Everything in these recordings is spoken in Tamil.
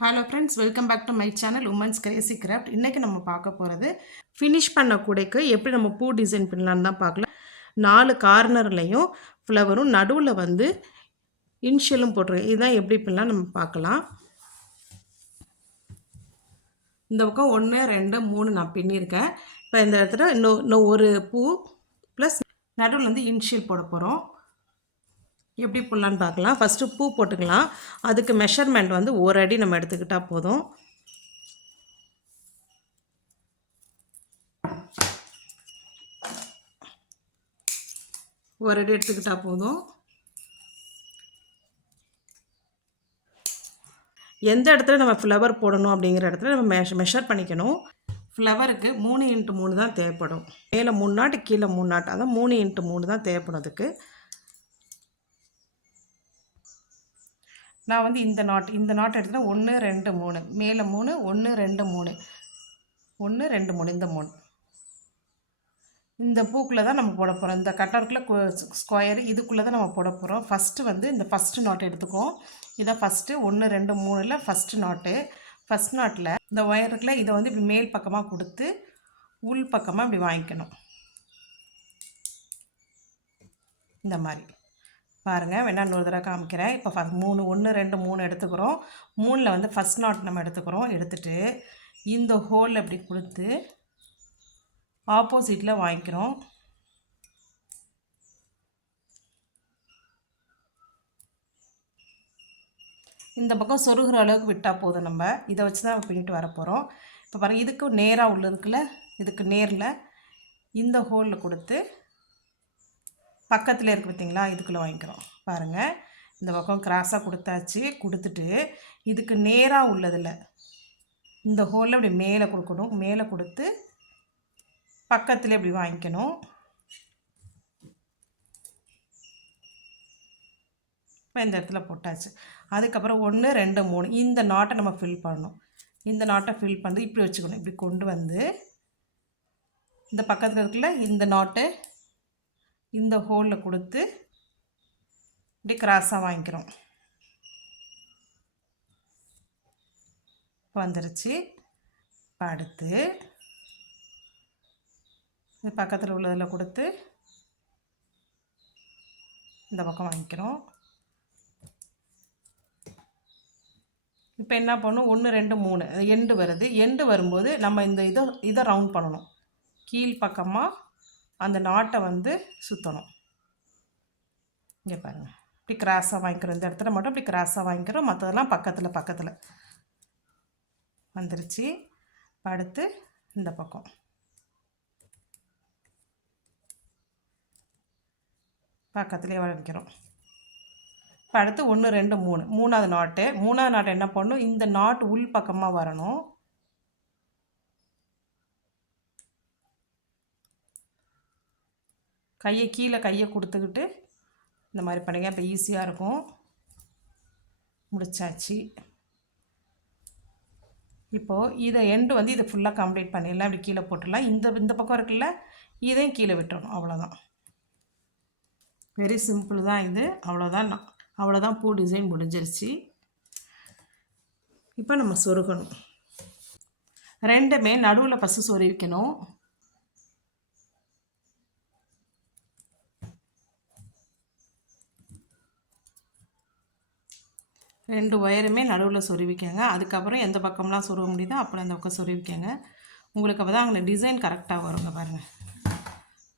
Hello friends, welcome back to my channel women's crazy craft. இன்றைக்கி நம்ம பார்க்க போகிறது ஃபினிஷ் பண்ண கூடைக்கு எப்படி நம்ம பூ டிசைன் பண்ணலான்னு தான் பார்க்கலாம். 4 கார்னர்லையும் ஃப்ளவரும் நடுவில் வந்து இன்ஷியலும் போட்டிருக்கேன். இதுதான் எப்படி பண்ணலாம் நம்ம பார்க்கலாம். இந்த பக்கம் 1 2 3 நான் பின்னியிருக்கேன். இப்போ இந்த இடத்துல இன்னும் ஒரு பூ ப்ளஸ் நடுவில் வந்து இன்ஷியல் போட போகிறோம். எப்படி போடலான்னு பார்க்கலாம். ஃபஸ்ட்டு பூ போட்டுக்கலாம். அதுக்கு மெஷர்மெண்ட் வந்து 1 அடி நம்ம எடுத்துக்கிட்டால் போதும். ஒரு அடி எடுத்துக்கிட்டால் போதும். எந்த இடத்துல நம்ம ஃப்ளவர் போடணும் அப்படிங்கிற இடத்துல நம்ம மெஷர் பண்ணிக்கணும். ஃப்ளவருக்கு 3x3 தான் தேவைப்படும். மேலே 3 நாட்டு கீழே 3 நாட்டு, அதான் 3x3 தான் தேவைப்படும். அதுக்கு நான் வந்து இந்த நாட்டு எடுத்துகிட்டா 1 2 3, மேலே 3 1 2 3 1 2 3 இந்த 3 இந்த பூக்குள்ளே தான் நம்ம போட போகிறோம். இந்த கட்டருக்குள்ளே ஸ்கொயர் இதுக்குள்ளே தான் நம்ம போட போகிறோம். ஃபஸ்ட்டு வந்து இந்த ஃபஸ்ட்டு நாட்டு எடுத்துக்குவோம். இதான் ஃபஸ்ட்டு 1 2 3ல் ஃபஸ்ட்டு நாட்டு. ஃபஸ்ட் நாட்டில் இந்த ஒயருக்குள்ளே இதை வந்து இப்படி மேல் பக்கமாக கொடுத்து உள் பக்கமாக இப்படி வாங்கிக்கணும். இந்த மாதிரி பாருங்கள், வேணா இன்னொரு தடவை காமிக்கிறேன். இப்போ 3 1 2 3 எடுத்துக்கிறோம். 3ல் வந்து ஃபஸ்ட் நாட் நம்ம எடுத்துக்கிறோம். எடுத்துகிட்டு இந்த ஹோலில் இப்படி கொடுத்து ஆப்போசிட்டில் வாங்கிக்கிறோம். இந்த பக்கம் சொருகிற அளவுக்கு விட்டால் போதும். நம்ம இதை வச்சு தான் பின்னிட்டு வர போகிறோம். இப்போ பாருங்கள், இதுக்கு நேராக உள்ளதுக்குள்ள இதுக்கு நேரில் இந்த ஹோலில் கொடுத்து பக்கத்தில் இருக்குது பார்த்திங்களா, இதுக்குள்ளே வாங்கிக்கிறோம். பாருங்கள், இந்த பக்கம் கிராஸாக கொடுத்தாச்சு. கொடுத்துட்டு இதுக்கு நேராக உள்ளதில் இந்த ஹோலில் இப்படி மேலே கொடுக்கணும். மேலே கொடுத்து பக்கத்தில் இப்படி வாங்கிக்கணும். இப்போ இந்த இடத்துல போட்டாச்சு. அதுக்கப்புறம் 1 2 3 இந்த நாட்டை நம்ம ஃபில் பண்ணணும். இந்த நாட்டை ஃபில் பண்ணி இப்படி வச்சுக்கணும். இப்படி கொண்டு வந்து இந்த பக்கத்தில் இருக்குல்ல இந்த நாட்டை இந்த ஹோலில் கொடுத்து இப்படி கிராஸாக வாங்கிக்கிறோம். வந்துருச்சு. இப்போ அடுத்து இது பக்கத்தில் உள்ளதில் கொடுத்து இந்த பக்கம் வாங்கிக்கிறோம். இப்போ என்ன பண்ணணும், 1 2 3 எண்டு வருது. எண்டு வரும்போது நம்ம இந்த இதை ரவுண்ட் பண்ணணும். கீழ் பக்கமாக அந்த நாட்டை வந்து சுற்றணும். இங்கே பாருங்கள், இப்படி கிராஸாக வாங்கிக்கிறோம். இந்த இடத்துல மட்டும் இப்படி கிராஸாக வாங்கிக்கிறோம். மற்றதெல்லாம் பக்கத்தில் வந்துருச்சு. அடுத்து இந்த பக்கம் பக்கத்துலேயே வாங்கிக்கிறோம். இப்போ அடுத்து 1 2 3 மூணாவது நாட்டு என்ன பண்ணணும், இந்த நாட்டு உள் பக்கமாக வரணும். கையை கொடுத்துக்கிட்டு இந்த மாதிரி பண்ணுங்க. இப்போ ஈஸியாக இருக்கும். முடிச்சாச்சு. இப்போது இதை எண்டு வந்து இதை ஃபுல்லாக கம்ப்ளீட் பண்ணிடலாம். இப்படி கீழே போட்டுடலாம். இந்த பக்கம் இருக்குல்ல, இதையும் கீழே விட்டுறணும். அவ்வளோதான். வெரி சிம்பிள் தான் இது. அவ்வளோதான் பூ டிசைன் முடிஞ்சிருச்சு. இப்போ நம்ம சொருகணும். ரெண்டுமே நடுவில் ஃபஸ்ட்டு சொருவிக்கணும். ரெண்டு ஒயருமே நடுவில் சொருவிக்கங்க. அதுக்கப்புறம் எந்த பக்கம்லாம் சொருவ முடியுதோ அப்புறம் அந்த பக்கம் சொருவிக்கங்க. உங்களுக்கு அப்போ தான் அங்கே டிசைன் கரெக்டாக வருங்க. பாருங்கள்,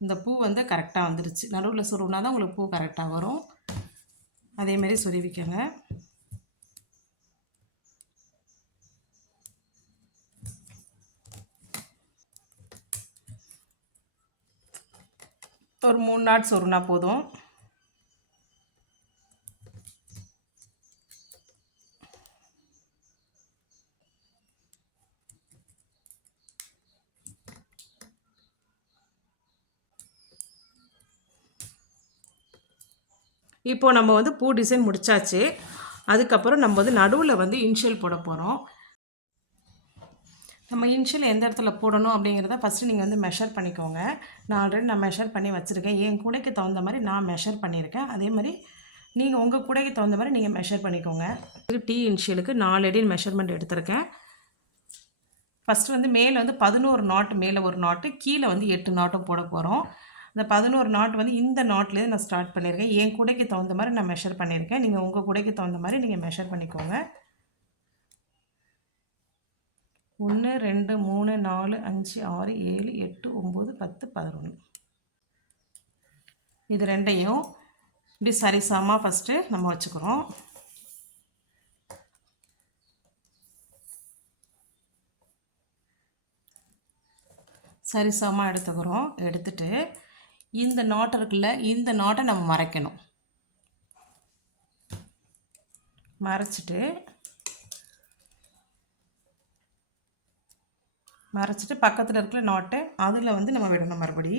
இந்த பூ வந்து கரெக்டாக வந்துருச்சு. நடுவில் சொருவினா தான் உங்களுக்கு பூ கரெக்டாக வரும். அதேமாரி சொருவிக்கங்க. ஒரு 3 நாட் சொருனா போதும். இப்போ நம்ம வந்து பூ டிசைன் முடிச்சாச்சு. அதுக்கப்புறம் நம்ம வந்து நடுவில் வந்து இன்ஷியல் போட போகிறோம். நம்ம இன்ஷியல் எந்த இடத்துல போடணும் அப்படிங்கிறத ஃபஸ்ட்டு நீங்கள் வந்து மெஷர் பண்ணிக்கோங்க. நான் ஆல்ரெடி மெஷர் பண்ணி வச்சுருக்கேன். என் கூடைக்கு தகுந்த மாதிரி நான் மெஷர் பண்ணியிருக்கேன். அதே மாதிரி நீங்கள் உங்கள் கூடைக்கு தகுந்த மாதிரி நீங்கள் மெஷர் பண்ணிக்கோங்க. டீ இன்ஷியலுக்கு 4 அடி மெஷர்மெண்ட் எடுத்திருக்கேன். ஃபஸ்ட்டு வந்து மேலே வந்து 11 நாட், மேலே ஒரு நாட்டு, கீழே வந்து 8 நாட்டும் போட போகிறோம். இந்த 11 நாட் வந்து இந்த நாட்லேருந்து நான் ஸ்டார்ட் பண்ணியிருக்கேன். என் கூடைக்கு தகுந்த மாதிரி நான் மெஷர் பண்ணியிருக்கேன். நீங்கள் உங்கள் கூடைக்கு தகுந்த மாதிரி நீங்கள் மெஷர் பண்ணிக்கோங்க. 1 2 3 4 5 6 7 8 9 10 11. இது ரெண்டையும் இப்படி சரிசமமாக ஃபஸ்ட்டு நம்ம வச்சுக்கிறோம். சரிசமமாக எடுத்துக்கிறோம். எடுத்துட்டு இந்த நாட் இருக்குல்ல, இந்த நாட்டை நம்ம மறைக்கணும். மறைச்சிட்டு பக்கத்தில் இருக்கிற நாட்டை அதில் வந்து நம்ம விடணும். மறுபடி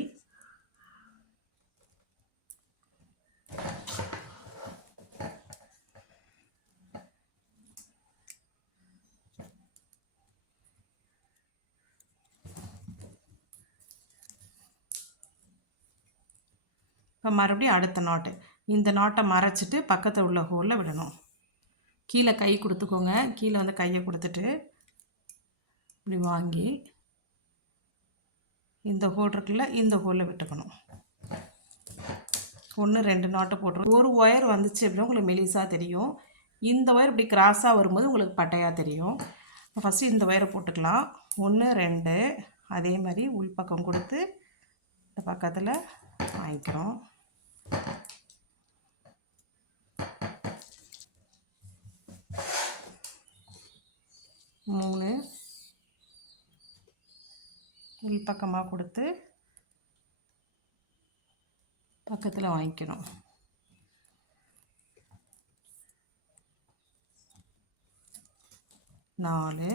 இப்போ மறுபடியும் அடுத்த நாட்டு, இந்த நாட்டை மறைச்சிட்டு பக்கத்தில் உள்ள ஹோலில் விடணும். கீழே கை கொடுத்துக்கோங்க. கீழே வந்து கையை கொடுத்துட்டு இப்படி வாங்கி இந்த ஹோல் இருக்குல்ல, இந்த ஹோலில் விட்டுக்கணும். 1 2 நாட்டை போட்டுரும். ஒரு ஒயர் வந்துச்சு அப்படின்னா உங்களுக்கு மெலிசாக தெரியும். இந்த ஒயர் இப்படி கிராஸாக வரும்போது உங்களுக்கு பட்டையாக தெரியும். ஃபஸ்ட்டு இந்த ஒயரை போட்டுக்கலாம். 1 2 அதே மாதிரி உள்பக்கம் கொடுத்து இந்த பக்கத்தில் வாங்கிக்கிறோம். மூணு உள்பக்கமாக கொடுத்து பக்கத்தில் வாங்கிக்கணும். 4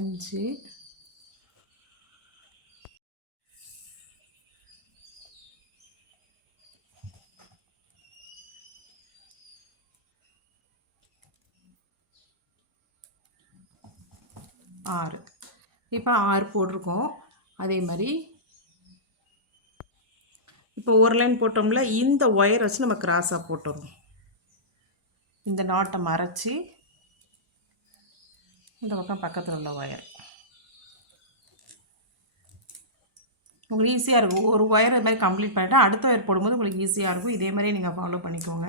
5 6. இப்போ 6 போட்டிருக்கோம். அதே மாதிரி இப்போ ஒரு லைன் போட்டோம்ல, இந்த ஒயர் வச்சு நம்ம கிராஸாக போட்டுருவோம். இந்த நாட்டை மறைச்சி இந்த பக்கம் பக்கத்தில் உள்ள ஒயர் உங்களுக்கு ஈஸியாக இருக்கும். ஒரு ஒயர் இது மாதிரி கம்ப்ளீட் பண்ணிவிட்டு அடுத்த ஒயர் போடும்போது உங்களுக்கு ஈஸியாக இருக்கும். இதே மாதிரி நீங்கள் ஃபாலோ பண்ணிக்கோங்க.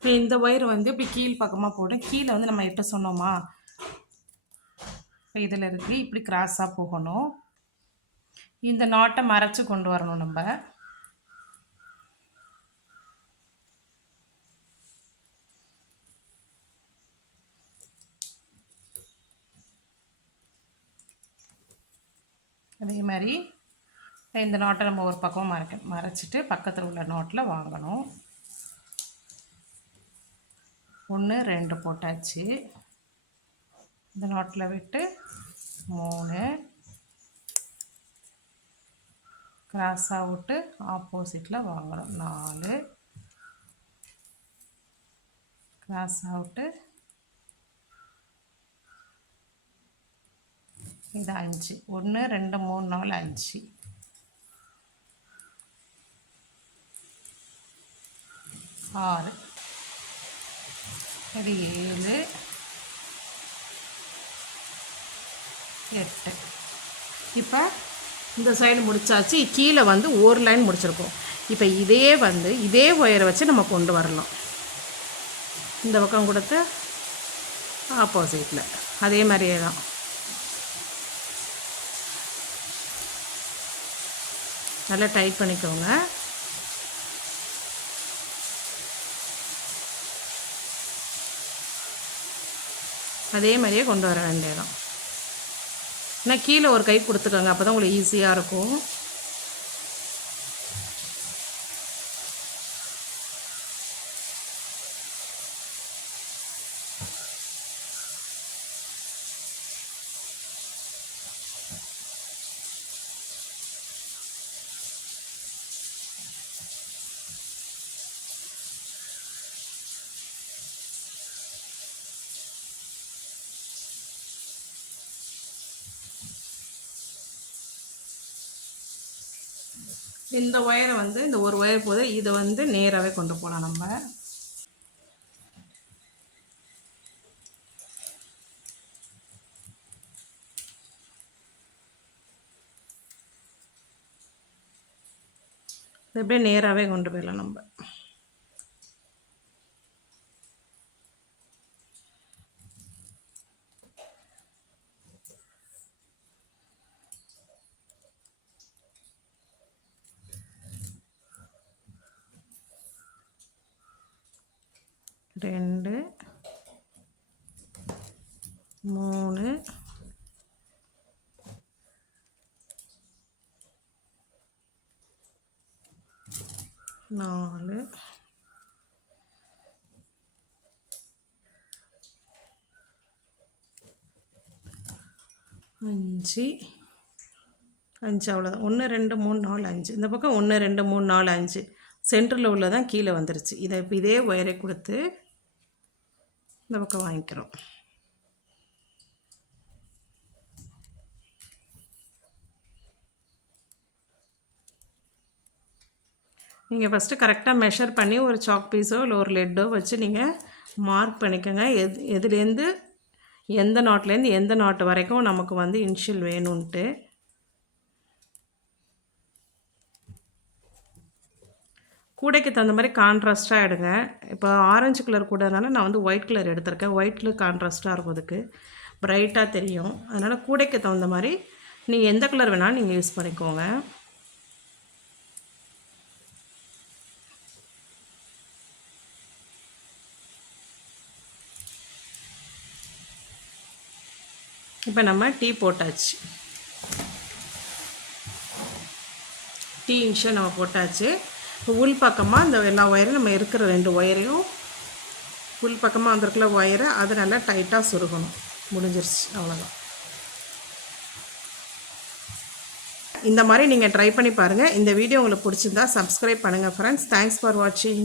இப்போ இந்த ஒயர் வந்து இப்படி கீழ் பக்கமாக போடும். கீழே வந்து நம்ம எப்போ சொன்னோமா, இப்போ இதில் இருக்கு, இப்படி கிராஸாக போகணும். இந்த நாட்டை மறைச்சி கொண்டு வரணும் நம்ம. அதே மாதிரி இந்த நாட்டை நம்ம ஒரு பக்கம் மறைச்சிட்டு பக்கத்தில் உள்ள நாட்டில் வாங்கணும். 1 2 போட்டாச்சு. இந்த நாட்டில் விட்டு 3 கிராஸாக விட்டு ஆப்போசிட்டில் வாங்கணும். 4 கிராஸாக விட்டு இது 5. 1 2 3 4 5. 6 இது 7 8. இப்போ இந்த சைடு முடிச்சாச்சு. கீழே வந்து ஒரு லைன் முடிச்சிருக்கோம். இப்போ இதே ஒயரை வச்சு நம்ம கொண்டு வரலாம். இந்த பக்கம் கொடுத்து ஆப்போசிட்டில் அதே மாதிரியே தான் நல்லா டைட் பண்ணிக்கோங்க. அதே மாதிரியே கொண்டு வர வேண்டியதான். ஏன்னா கீழே ஒரு கை கொடுத்துக்கோங்க, அப்போ தான் உங்களுக்கு ஈஸியாக இருக்கும். இந்த ஒயரை வந்து இந்த ஒரு ஒயர் போது இதை வந்து நேராகவே கொண்டு போகலாம். நம்ம அப்படியே நேராகவே கொண்டு போயிடலாம். நம்ம ரெண்டு 3 4 5 அவ்வளோதான். 1 2 3 4 5. இந்த பக்கம் 1 2 3 4 5 சென்டரில் உள்ளதான் கீழே வந்துருச்சு. இதை இப்போ இதே ஒயரை கொடுத்து இந்த பக்கம் வாங்கிக்கிறோம். நீங்கள் ஃபஸ்ட்டு கரெக்டாக மெஷர் பண்ணி ஒரு சாக் பீஸோ இல்லை ஒரு லெட்டோ வச்சு நீங்கள் மார்க் பண்ணிக்கோங்க. எதுலேருந்து எந்த நாட்லேருந்து எந்த நாட்டு வரைக்கும் நமக்கு வந்து இன்ஷியல் வேணும்ன்ட்டு. கூடைக்கு தகுந்த மாதிரி கான்ட்ராஸ்ட்டாக எடுங்க. இப்போ ஆரஞ்சு கலர் கூடனால நான் வந்து ஒயிட் கலர் எடுத்திருக்கேன். ஒயிட் கலர் கான்ட்ராஸ்ட்டாக இருக்கும், அதுக்கு ப்ரைட்டாக தெரியும். அதனால் கூடைக்கு தகுந்த மாதிரி நீங்கள் எந்த கலர் வேணாலும் நீங்கள் யூஸ் பண்ணிக்கோங்க. இப்போ நம்ம டீ போட்டாச்சு. டீ இன்ஷியல் நம்ம போட்டாச்சு. இப்போ உள் பக்கமாக இந்த எல்லா ஒயரும் நம்ம இருக்கிற 2 ஒயரையும் உள் பக்கமாக வந்திருக்கிற ஒயரை அதை நல்லா டைட்டாக சுருகணும். முடிஞ்சிருச்சு, அவ்வளோதான். இந்த மாதிரி நீங்கள் ட்ரை பண்ணி பாருங்கள். இந்த வீடியோ உங்களுக்கு பிடிச்சிருந்தா சப்ஸ்கிரைப் பண்ணுங்கள் ஃப்ரெண்ட்ஸ். தேங்க்ஸ் ஃபார் வாட்சிங்.